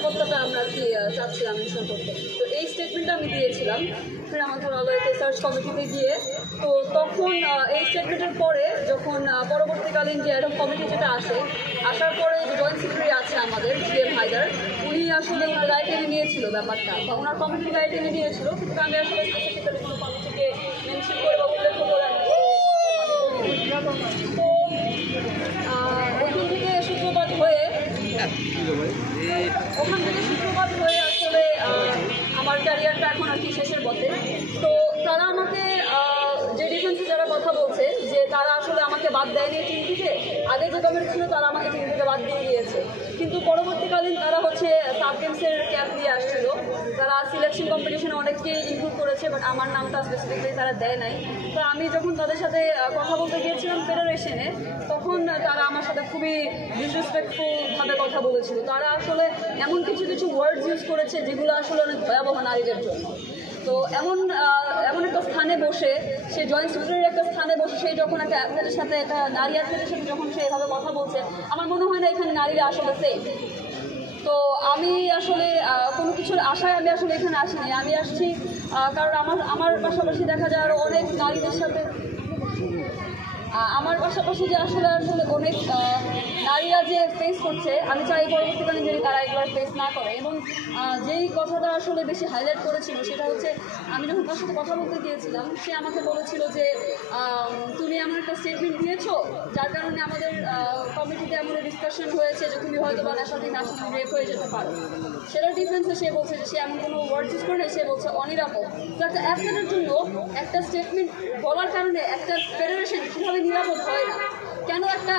নিরাপত্তাটা আমরা আর কি চাচ্ছিলাম ইনশোর করতে। তো এই স্টেটমেন্টটা আমি দিয়েছিলাম ক্রীড়া মন্ত্রণালয়কে সার্চ কমিটিতে গিয়ে। তো তখন এই স্টেটমেন্টের পরে যখন পরবর্তীকালীন যে অ্যাডহক কমিটি যেটা আসার পরে যে জয়েন্ট সেক্রেটারি আছে আমাদের জিএম হায়দার, উনি আসলে ওনার গায়ে টেনে নিয়েছিল ব্যাপারটা, বা ওনার কমিটির গায়ে টেনে নিয়েছিল, কিন্তু আমি আসলে স্পেসিফিক্যালি কোনো কমিটিকে মেনশন করে বা উল্লেখ করে তো ওখান থেকে সূত্রপাত হয়ে আসলে আমার ক্যারিয়ারটা এখন আর কি শেষের পথে। তো তারা আমাকে যে ডিফেন্সে যারা কথা বলছে যে তারা আসলে আমাকে বাদ দেয়নি টিম থেকে, আগে যে কমিটি ছিল তারা আমাকে টিম থেকে বাদ দিয়ে দিয়েছে, কিন্তু পরবর্তীকালীন তারা হচ্ছে সাব গেমসের ক্যাপ দিয়ে আসছিল, তারা সিলেকশন কম্পিটিশনে অনেককেই ইনক্লুড করেছে, বাট আমার নামটা স্পেসিফিকলি তারা দেয় নাই। তো আমি যখন তাদের সাথে কথা বলতে গিয়েছিলাম ফেডারেশনে, তখন তারা আমার সাথে খুবই ডিসরেসপেক্টফুলভাবে কথা বলেছিল। তারা আসলে এমন কিছু কিছু ওয়ার্ডস ইউজ করেছে যেগুলো আসলে অনেক ভয়াবহ নারীদের জন্য। তো এমন একটা স্থানে বসে, সে জয়েন্ট সেক্রেটারির একটা স্থানে বসে সেই যখন একটা অ্যাথলেটের সাথে, একটা নারী অ্যাথলেটের সাথে যখন সে এভাবে কথা বলছে, আমার মনে হয় না এখানে নারীরা আসলে সেফ। তো আমি আসলে কোনো কিছুর আশায় আমি আসলে এখানে আসিনি। আমি আসছি কারণ আমার পাশাপাশি দেখা যায় আরও অনেক নারীদের সাথে, আমার পাশাপাশি যে আসলে অনেক নারীরা যে ফেস করছে, আমি চাই পরবর্তীকালে যদি তারা এগুলো ফেস না করে। এবং যেই কথাটা আসলে বেশি হাইলাইট করেছিল সেটা হচ্ছে, আমি যখন তার সাথে কথা বলতে গিয়েছিলাম, সে আমাকে বলেছিল যে তুমি আমার একটা স্টেটমেন্ট দিয়েছো, যার কারণে আমাদের কমিটিতে এমন ডিসকাশন হয়েছে যে তুমি হয়তো বা ন্যাশনাল রেপ হয়ে যেতে পারো। সেটার ডিফেন্সে সে বলছে যে সে এমন কোনো ওয়ার্ড ইউজ করে, সে বলছে অনিরাপদ। তো একটা অ্যাথলেটের জন্য একটা স্টেটমেন্ট বলার কারণে একটা ফেডারেশন কীভাবে নিরাপদ হয় না? কেন একটা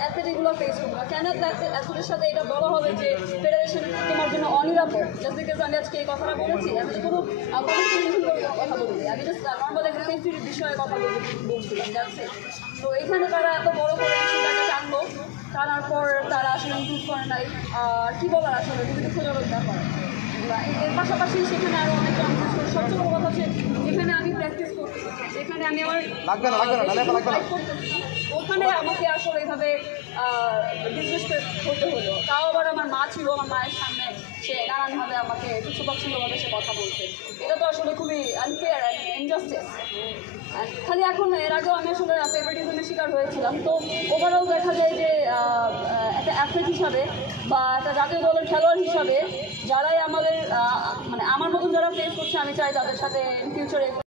অ্যাথলেট এগুলো ফেস করবে না? কেন একটা অ্যাথলেটের সাথে এটা বলা হবে যে ফেডারেশন তোমার জন্য অনিরাপদ? জাস্ট বিকজ আমি আজকে এই কথাটা বলেছি, আমি কোনো কথা বলিনি, আমি জাস্ট নর্মাল একটা সেফটির বিষয়ে কথা বলছিলাম, যাচ্ছে। তো এইখানে তারা এত বড় করে বিষয়টাকে টানলো, টানার পর তারা আসলে ইনক্লুড করে নাই। কী বলার, আসলে খুবই দুঃখজনক ব্যাপার। এর পাশাপাশি সেখানে আরও অনেক সবচেয়ে বড় কথা হচ্ছে, যেখানে আমি প্র্যাকটিস করতে, যেখানে আমি আমার ওখানে আমাকে আসলে এইভাবে ডিসরেসপেক্ট করতে হলো। তাও আবার আমার মা ছিল, আমার মায়ের সামনে সে নানানভাবে আমাকে তুচ্ছতাচ্ছিল্যভাবে সে কথা বলছে। এটা তো আসলে খুবই আনফেয়ার অ্যান্ড ইনজাস্টিস। খালি এখন এর আগেও আমি আসলে ফেভারিটিজমের শিকার হয়েছিলাম। তো ওভারঅল দেখা যায় যে একটা অ্যাথলেট হিসাবে বা একটা জাতীয় দলের খেলোয়াড় হিসাবে যারাই আমাদের মানে আমার মতন যারা ফেস করছে, আমি চাই তাদের সাথে ইন ফিউচারে